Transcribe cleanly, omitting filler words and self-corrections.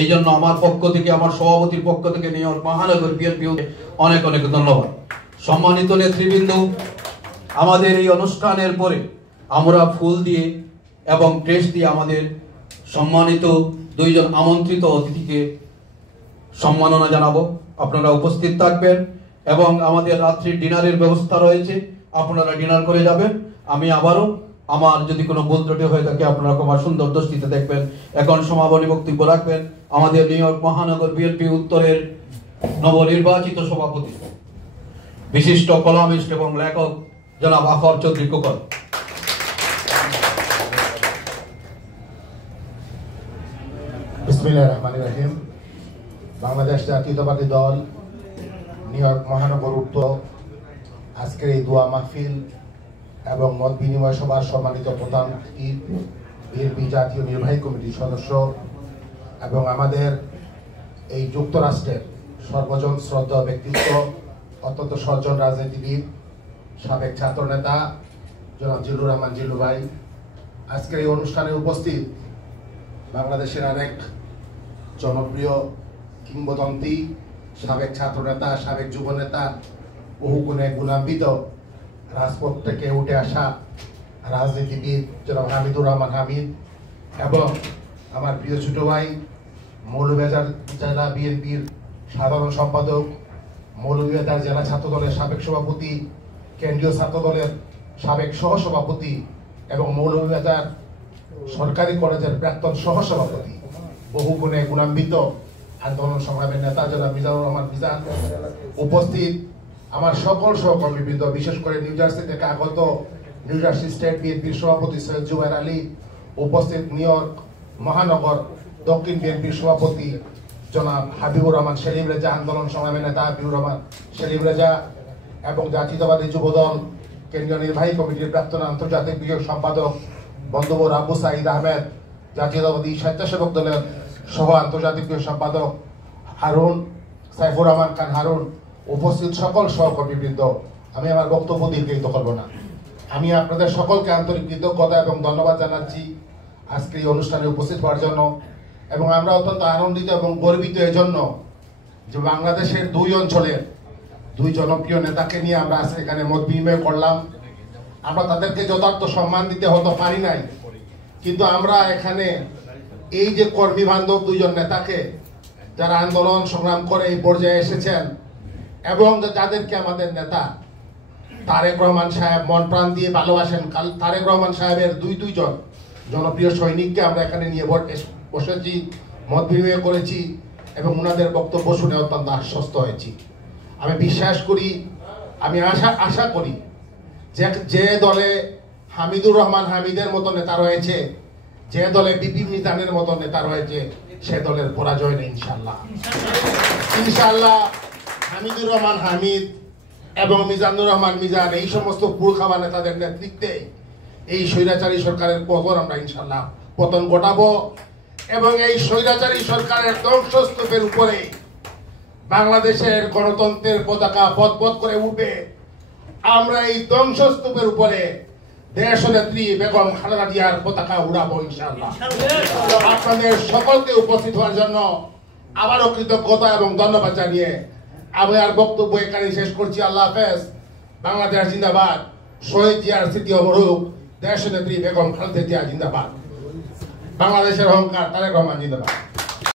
এই জন্য আমার পক্ষ থেকে, আমার সভাপতির পক্ষ থেকে নিউ ইয়র্ক মহানগর বিএনপি অনেক অনেক ধন্যবাদ। সম্মানিত নেতৃবৃন্দ, আমাদের এই অনুষ্ঠানের পরে আমরা ফুল দিয়ে এবং ক্রেস্ট দিয়ে আমাদের সম্মানিত দুইজন আমন্ত্রিত অতিথিকে সম্মাননা জানাবো। আপনারা উপস্থিত থাকবেন এবং আমাদের রাত্রির ডিনারের ব্যবস্থা রয়েছে, আপনারা ডিনার করে যাবেন। আমি আবারও আমার যদি কোনো ভুল ত্রুটি হয়ে থাকে আপনারা আমার সুন্দর দৃষ্টিতে দেখবেন। এখন সমাপনী বক্তব্য রাখবেন আমাদের নিউ ইয়র্ক মহানগর বিএনপি উত্তরের নবনির্বাচিত সভাপতি, বিশিষ্ট কলামিস্ট এবং লেখক জনাব আফর চৌধুরী কোকর। বিসমিল্লাহির রহমানির রহিম। বাংলাদেশ জাতীয়তাবাদী দল নিউ ইয়র্ক মহানগর উত্তর আজকের এই দোয়া মাহফিল এবং মত বিনিময় সভার সম্মানিত প্রধান অতিথি, বিএনপি জাতীয় নির্বাহী কমিটির সদস্য এবং আমাদের এই যুক্তরাষ্ট্রের সর্বজন শ্রদ্ধা ব্যক্তিত্ব, অত্যন্ত সজ্জন রাজনীতিবিদ, সাবেক ছাত্রনেতা জনাব জিল্লুর রহমান জিল্লু ভাই, আজকের এই অনুষ্ঠানে উপস্থিত বাংলাদেশের আরেক জনপ্রিয় কিংবদন্তি, সাবেক ছাত্রনেতা, সাবেক যুবনেতা, বহু গুণে গুণান্বিত, রাজপথ থেকে উঠে আসা রাজনীতিবিদ জনাব হামিদুর রহমান হামিদ এবং আমার প্রিয় ছোট ভাই মৌলভীবাজার জেলা বিএনপির সাধারণ সম্পাদক, মৌলভীবাজার জেলা ছাত্র দলের সাবেক সভাপতি, কেন্দ্রীয় ছাত্র দলের সাবেক সহসভাপতি এবং মৌলভীবাজার সরকারি কলেজের প্রাক্তন সহসভাপতি, বহু গুণে গুণান্বিত আন্দোলন সংগ্রামের নেতা জনাব মিজানুর রহমান মিজান, উপস্থিত আমার সকল সহকর্মীবৃন্দ, বিশেষ করে নিউ জার্সি থেকে আগত নিউ জার্সি স্টেট বিএনপির সভাপতি সৈয়দ জুবাইর আলী, উপস্থিত নিউ ইয়র্ক মহানগর দক্ষিণ বিএনপির সভাপতি জনাব হাবিবুর রহমান সেলিম রেজা, আন্দোলন সংগ্রামের নেতা হাবিবুর রহমান সেলিম রেজা এবং জাতীয়তাবাদী যুবদল কেন্দ্রীয় নির্বাহী কমিটির প্রাক্তন আন্তর্জাতিক বিষয়ক সম্পাদক বন্ধুবর আবু সাঈদ আহমেদ, জাতীয়তাবাদী স্বেচ্ছাসেবক দলের সহ আন্তর্জাতিক সম্পাদক হারুন সাইফুর রহমান খান হারুন, উপস্থিত সকল সহকর্মীবৃন্দ, আমি আমার বক্তব্য দীর্ঘায়িত করব না। আমি আপনাদের সকলকে আন্তরিক কৃতজ্ঞতা এবং ধন্যবাদ জানাচ্ছি আজকে এই অনুষ্ঠানে উপস্থিত হওয়ার জন্য। এবং আমরা অত্যন্ত আনন্দিত এবং গর্বিত এজন্য যে বাংলাদেশের দুই অঞ্চলের দুই জনপ্রিয় নেতাকে নিয়ে আমরা আজকে এখানে মত বিনিময় করলাম। আমরা তাদেরকে যথার্থ সম্মান দিতে হতে পারি নাই, কিন্তু আমরা এখানে এই যে কর্মী বান্ধব দুইজন নেতাকে, যারা আন্দোলন সংগ্রাম করে এই পর্যায়ে এসেছেন এবং যাদেরকে আমাদের নেতা তারেক রহমান সাহেব মন প্রাণ দিয়ে ভালোবাসেন, তারেক রহমান সাহেবের দুইজন জনপ্রিয় সৈনিককে আমরা এখানে নিয়ে বসেছি, মত বিনিময় করেছি এবং ওনাদের বক্তব্য শুনে অত্যন্ত আশ্বস্ত হয়েছি। আমি বিশ্বাস করি, আমি আশা করি যে দলে হামিদুর রহমান হামিদের মতো নেতা রয়েছে, যে দলে বিপিন মিজানের মতো নেতা রয়েছে, সে দলের পরাজয় নেই ইনশাল্লাহ। ইনশাল্লাহ হামিদুর রহমান হামিদ এবং মিজানুর রহমান মিজান, এই সমস্ত পুরখাবা নেতাদের নেতৃত্বে এই স্বৈরাচারী সরকারের আমরা ইনশাল্লাহ পতন ঘটাবো এবং এই স্বৈরাচারী সরকারের ধ্বংসস্তূপের উপরে বাংলাদেশের গণতন্ত্রের পতাকা পথ করে উঠবে। আমরা এই ধ্বংসস্তূপের উপরে দেশনেত্রী বেগম খালেদা জিয়ার পতাকা উড়াবো ইনশাআল্লাহ। আপনাদের সকলকে উপস্থিত হওয়ার জন্য আবারও কৃতজ্ঞতা এবং ধন্যবাদ জানিয়ে আমি আর বক্তব্য এখানে শেষ করছি। আল্লাহ হাফেজ। বাংলাদেশ জিন্দাবাদ। শহীদ জিয়ার স্মৃতি অমর হোক। দেশনেত্রী বেগম খালেদা জিয়া জিন্দাবাদ। বাংলাদেশের অহংকার তারেক রহমান জিন্দাবাদ।